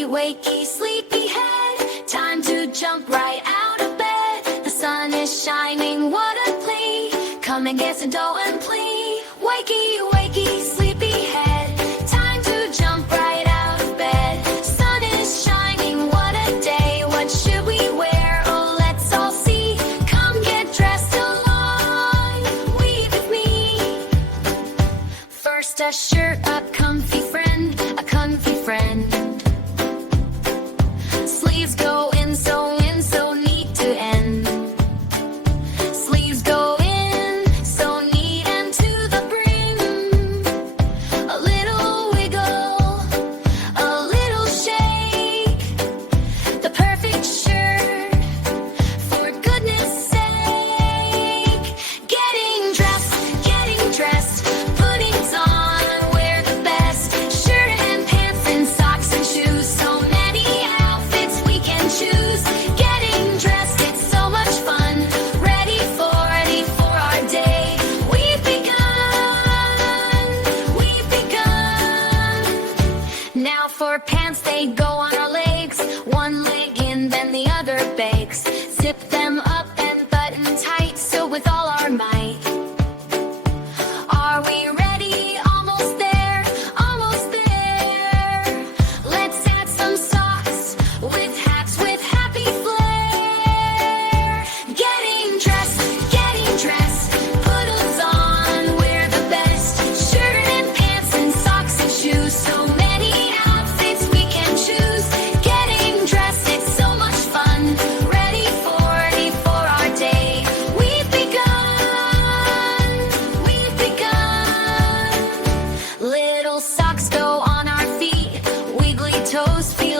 Wakey, wakey, sleepyhead, time to jump right out of bed. The sun is shining, what a plea, come and get some dough and plea. Wakey, wakey, sleepyhead, time to jump right out of bed. Sun is shining, what a day, what should we wear? Oh, let's all see, come get dressed along, weave with me. First a shirt, a comfy friend, a comfy friend. Sleeves go in so neat to end. Sleeves go in so neat and to the brim. A little wiggle, a little shake. The perfect shirt, for goodness sake. Getting dressed, pudding's on, wear the best. Shirt and pants and socks and shoes, so many outfits we can choose. Getting dressed, it's so much fun. Ready for our day. We've begun. Now for pants, they go on our legs. One leg in, then the other bakes. Zip them up and button tight, so with all our might. Are we ready? Almost there, almost there. Let's add some socks with hats with happy flair. Getting dressed, put us on, wear the best. Shirt and pants and socks and shoes, so many outfits we can choose. Getting dressed, it's so much fun. Ready for our day. We've begun. Little socks go on our feet, wiggly toes feel